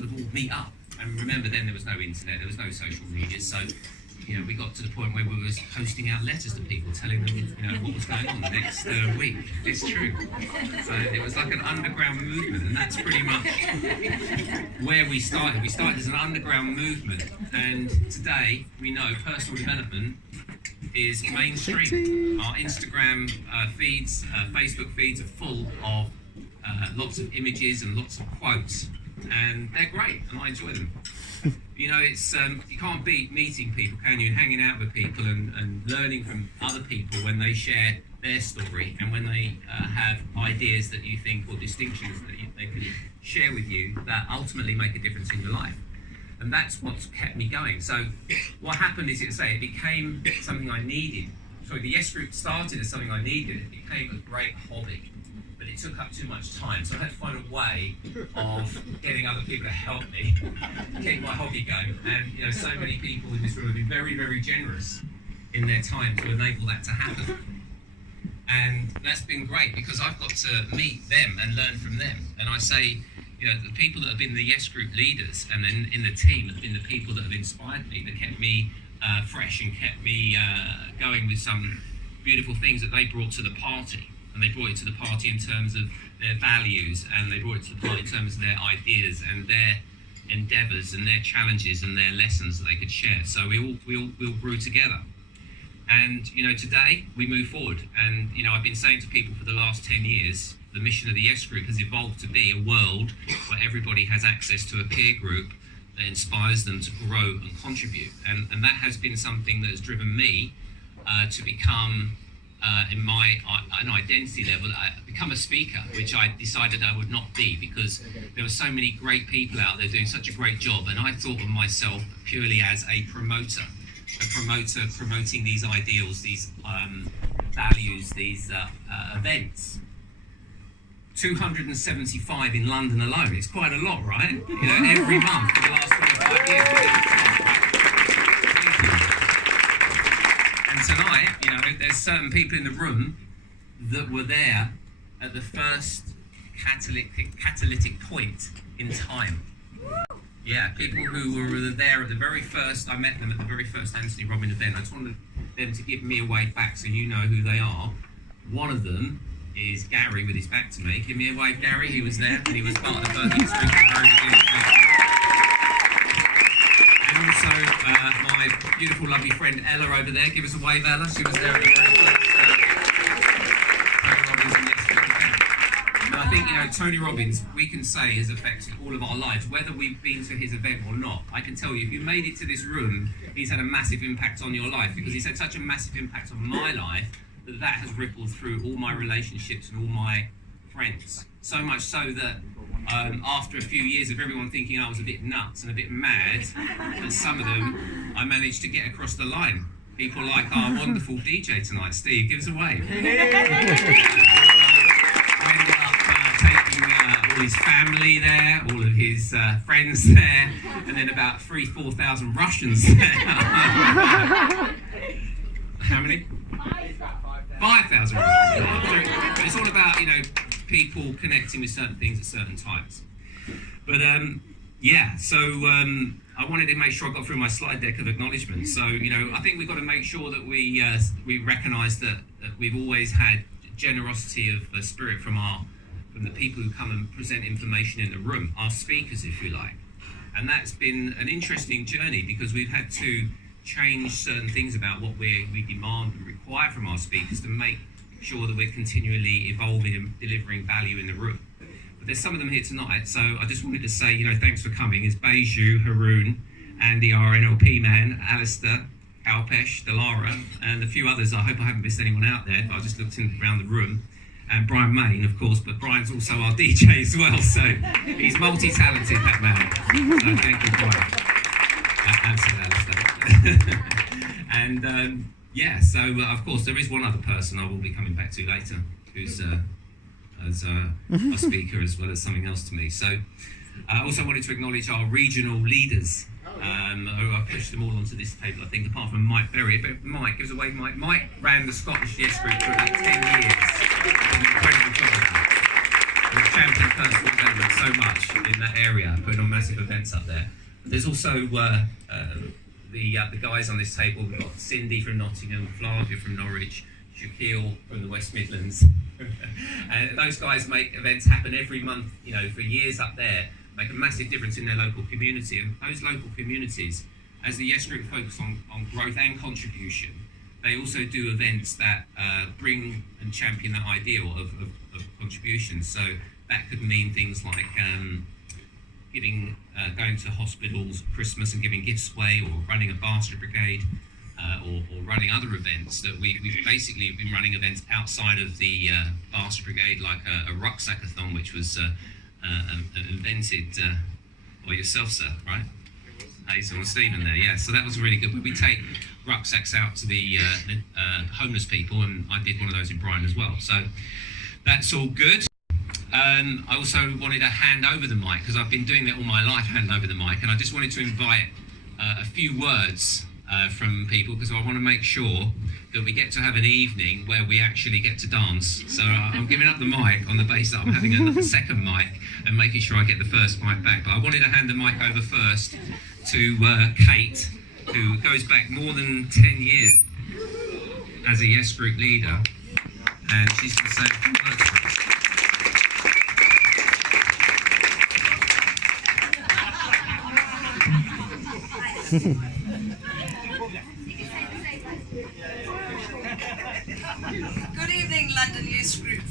sort of all meet up. And remember, then there was no internet, there was no social media, so we got to the point where we were posting out letters to people, telling them what was going on the next week. It's true. So it was like an underground movement, and that's pretty much where we started. We started as an underground movement, and today we know personal development is mainstream. Our Instagram feeds, Facebook feeds are full of lots of images and lots of quotes, and they're great, and I enjoy them. It's you can't beat meeting people, can you? Hanging out with people and learning from other people when they share their story and when they have ideas that you think, or distinctions that they can share with you that ultimately make a difference in your life. And that's what's kept me going. So what happened is, it became something I needed. Sorry, the Yes Group started as something I needed. It became a great hobby, but it took up too much time. So I had to find a way of getting other people to help me keep my hobby going. And so many people in this room have been very, very generous in their time to enable that to happen. And that's been great because I've got to meet them and learn from them. And I say, the people that have been the Yes Group leaders and then in the team have been the people that have inspired me, that kept me fresh and kept me going with some beautiful things that they brought to the party. And they brought it to the party in terms of their values, and they brought it to the party in terms of their ideas and their endeavours and their challenges and their lessons that they could share. So we all grew together. And today we move forward. And I've been saying to people for the last 10 years, the mission of the Yes Group has evolved to be a world where everybody has access to a peer group that inspires them to grow and contribute. And that has been something that has driven me to become, in my an identity level, become a speaker, which I decided I would not be because there were so many great people out there doing such a great job. And I thought of myself purely as a promoter promoting these ideals, these values, these events. 275 in London alone. It's quite a lot, right? Every month for the last 25 years. And tonight, there's certain people in the room that were there at the first catalytic point in time. Yeah, people who were there at the very first, I met them at the very first Anthony Robbins event. I just wanted them to give me a wave back so you know who they are. One of them is Gary with his back to me. Give me a wave, Gary. He was there and he was part of the Birthing Street at the very beginning. And also my beautiful, lovely friend Ella over there. Give us a wave, Ella. She was there at the very first Tony Robbins and Yes Group event. And I think, Tony Robbins, we can say, has affected all of our lives, whether we've been to his event or not. I can tell you, if you made it to this room, he's had a massive impact on your life because he's had such a massive impact on my life that has rippled through all my relationships and all my friends. So much so that after a few years of everyone thinking I was a bit nuts and a bit mad, and some of them, I managed to get across the line. People like our wonderful DJ tonight, Steve, give us a wave. I ended up taking all his family there, all of his friends there, and then about 4,000 Russians there. How many? 5,000. But it's all about, people connecting with certain things at certain times. But so I wanted to make sure I got through my slide deck of acknowledgement. So, I think we've got to make sure that we recognise that we've always had generosity of spirit from the people who come and present information in the room, our speakers, if you like. And that's been an interesting journey because we've had to change certain things about what we demand and require from our speakers to make sure that we're continually evolving and delivering value in the room. But there's some of them here tonight, so I just wanted to say, thanks for coming. It's Beju, Haroon, Andy, our NLP man, Alistair, Alpesh, Delara, and a few others. I hope I haven't missed anyone out there, but I just looked around the room. And Brian Main, of course, but Brian's also our DJ as well, so he's multi-talented, that man. So thank you, Brian. And so of course there is one other person I will be coming back to later who's as a speaker as well as something else to me. So I also wanted to acknowledge our regional leaders who I pushed them all onto this table, I think, apart from Mike Berry. But Mike, give us a wave, Mike. Mike ran the Scottish Yes Group for about 10 years. We've championed personal development so much in that area, putting on massive events up there. There's also the guys on this table. We've got Cindy from Nottingham, Flavia from Norwich, Shaquille from the West Midlands. And those guys make events happen every month, you know, for years up there, make a massive difference in their local community. And those local communities, as the Yes Group focus on growth and contribution, they also do events that bring and champion that ideal of contribution. So that could mean things like going to hospitals at Christmas and giving gifts away, or running a bastard brigade, or running other events. That we've basically been running events outside of the bastard brigade, like a rucksackathon, which was invented by yourself, sir, right? Hazel and Stephen there, yeah. So that was really good. But we take rucksacks out to the homeless people, and I did one of those in Brighton as well. So that's all good. I also wanted to hand over the mic, because I've been doing that all my life, handing over the mic, and I just wanted to invite a few words from people, because I want to make sure that we get to have an evening where we actually get to dance. So I'm giving up the mic on the basis that I'm having another second mic and making sure I get the first mic back. But I wanted to hand the mic over first to Kate, who goes back more than 10 years as a Yes Group leader, and she's going to say a few words for us. Good evening, London Youth Group.